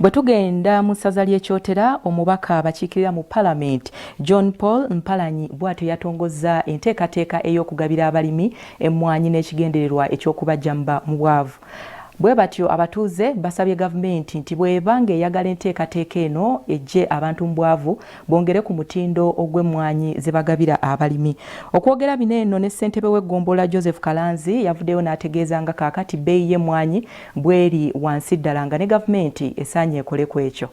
Bwe tugenda mu ssaza ly'Ekyotera, omubaka abakiikirira mu Palamenti John Paul Mpalanyi bw'atyo yatongozza enteekateeka ey'okugabira abalimi emmwanyi n'ekigendererwa eky'okubajjamba mu bwavu. Bwe batyo abatuuze basabye gavumenti nti bw'eba ng'eyagala enteekateeka eno ejje abantu mu bwavu bongere ku mutindo ogw'emmwanyi ze bagabira abalimi. Okwogera bino eno ne ssentebe w'eggombolola Joseph Kalanzi yavuddeyo n'ategeeza nga kaakati bbeeyi y'emmwanyi bw'eri wansi ddala nga ne gavumenti esaanye ekole ku ekyo.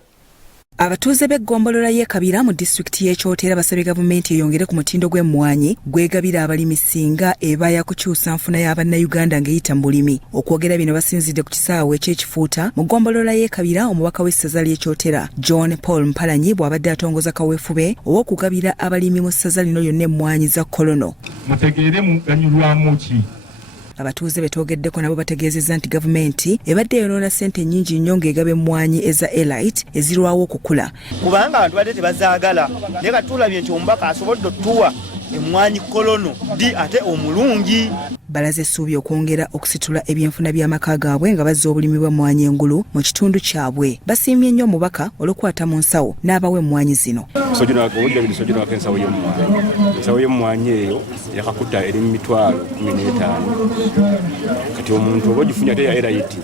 Abatuuze b'eggombolola y'Ekabira mu disitulikiti y'Ekyotera basabye gavumenti eyongere ku mutindo gw'emmwanyi gwegabira abalimi singa eba yakukyusa nfuna y'Abannayuganda ng'eyita mu bulimi. Okwogera bino basinzidde ku kisaawe eky'ekifuuta mu ggombolola y'Ekabira omubaka w'essaza ly'Ekyotera John Paul Mpalanyi bw'abadde atongoza kaweefube ow'okugabira abalimi mu ssaza lino lyonna emmwanyi za kolono. Mutegeere muganyulwamu ki? Abatuuze betwogeddeko nabo bategeezezza nti gavumenti ebadde eyonoona ssente nnyingi nnyo ng'egaba emmwanyi eza elite ezirwawo okukula. Kubanga abantu badde tebazaagala naye kati tulabye nti omubaka asobodde otuwa emmwanyi kolono di ate omulungi. Balaze essuubi okwongera okusitula ebyenfuna by'amaka gaabwe nga bazza obulimi bw'emmwanyi engulu mu kitundu kyabwe. Basiimye nnyo omubaka olw'okwata mu nsawo n'abawa emmwanyi zino. Ensawo y'emmwanyi eyo yakakuta eri mu mitwalo 15. Kati omuntu oba ogifunye ate ya erayiti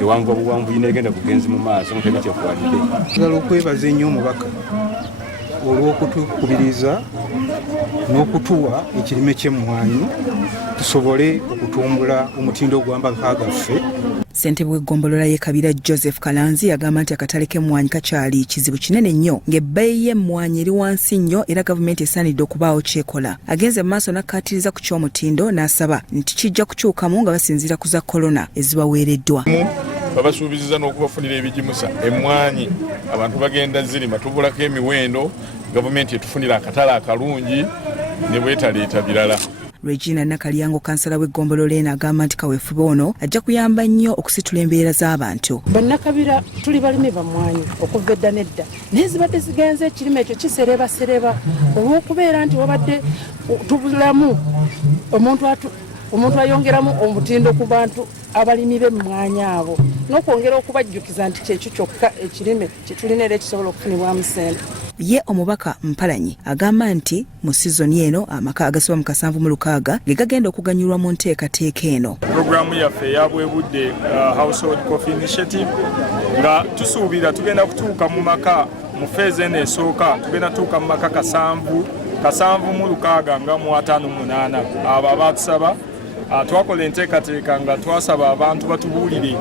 ewanvu obuwanvu yinegenda bugenzi mu maaso nga tebikyekuwadde. Tugala okwebaza ennyo omubaka olw'okutukubiriza n'okutuwa ekirime ky'emmwanyi tusobole okutumbula omutindo gw'amaka gaffe. Ssentebe w'eggombolola y'Ekabira Joseph Kalanzi yagamba nti akatale k'emmwanyi kakyali kizibu kinene nnyo ng'ebbeeyi y'emmwanyi eri wansi nnyo era gavumenti esaanidde okubaawo kyekola. Agenze mu maaso n'akkaatiriza ku ky'omutindo n'asaba nti kijja kukyukamu nga basinziira ku za kolona ezibaweereddwa. Babasuubizizza n'okubafunira ebigimusa emmwanyi abantu bagenda zirima tubulako emiwendo gavumenti etufunira akatale akalungi ne bwetaleeta birala. Regina Nakalyango kansala w'eggombolola eno agamba nti kaweefube ono ajja kuyamba nnyo okusitula embeera z'abantu. Bannakabira tuli balimi bamwanyi okuva edda n'edda naye zibadde zigenze ekirime ekyo kiserebasereba olw'okubeera nti wabadde tubulamu omuntu ayongeramu omutindo ku bantu abalimi b'emmwanyi abo n'okwongera okubajjukiza nti kyekyo kyokka ekirime kyetulina era ekisobola okufunibwamu ssente. Ye omubaka Mpalanyi agamba nti mu sizoni eno amaka agasoba mu 760 ge gagenda okuganyulwa mu nteekateeka eno. Programu yaffe eyabwebudde Household Coffee Initiative nga tusuubira tugenda kutuuka mu maka mu feezi eno esooka tugenda tuuka mu maka 760 nga mu 58 abo abatusaba. Twakola enteekateeka nga twasaba abantu batubuulire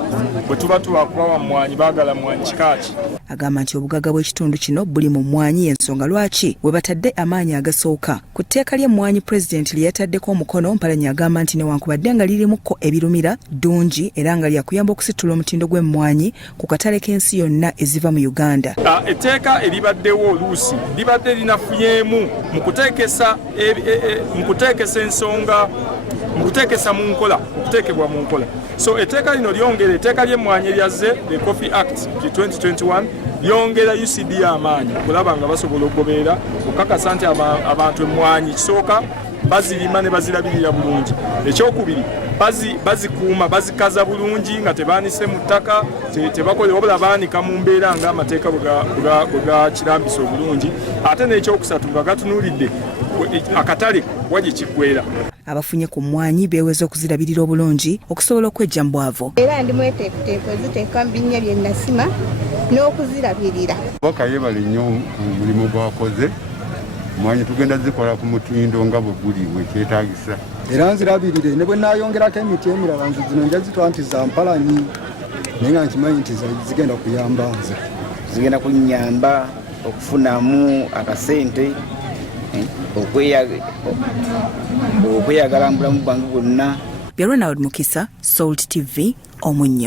bwe tuba tubakubawa mmwanyi baagala mmwanyi kikaaki. Agamba nti obugagga bw'ekitundu kino buli mu mmwanyi y'ensonga lwaki we batadde amaanyi agasooka. Ku tteeka ly'emmwanyi pulezidenti lye yataddeko omukono Mpalanyi agamba nti newankubadde nga lirimukko ebirumira ddungi era nga lyakuyamba okusitula omutindo gw'emmwanyi ku katale k'ensi yonna eziva mu Uganda. Etteeka eribaddewo oluusi libadde linafuyeemu mu kuteekesa ensonga okuteekesa mu nkola okuteekebwa mu nkola. So etteeka lino lyongera etteeka ly'emmwanyi eryazze the Coffee Act 2021 lyongera UCD amaanyi okulaba nga basobola okugoberera okukakasa nti abantu emmwanyi kisooka bazirima ne bazirabirira bulungi. Ekyokubiri bazikuuma bazikaza bulungi nga tebaanise mu ttaka tebakola wabula baanika mu mbeera nga amateeka bwe gakirambisa obulungi. Ate n'ekyokusatu nga gatunuulidde akatale wagye kiggweera. Abafunye ku mmwanyi beeweza okuzirabirira obulungi okusobola okwejja mu bwavu. Era ndi mweteefuteefu ziteeka mu binnya bye nasima n'okuzirabirira. Obubaka yeebale nnyo mu mulimu gwakoze. Mmwanyi tugenda zikola ku mutindo nga bwe guli bwe kyetaagisa. Era nzirabirire ne bwe naayongerako emiti emirala nze zino nja zitwa nti za Mpalanyi naye nga nkimanyi nti zigenda kuyamba nze. Zigenda kunnyamba okufunamu akasente okweyagala mu bulamu bwange bwonna. Ronald Mukisa, Salt TV, Omunnyo.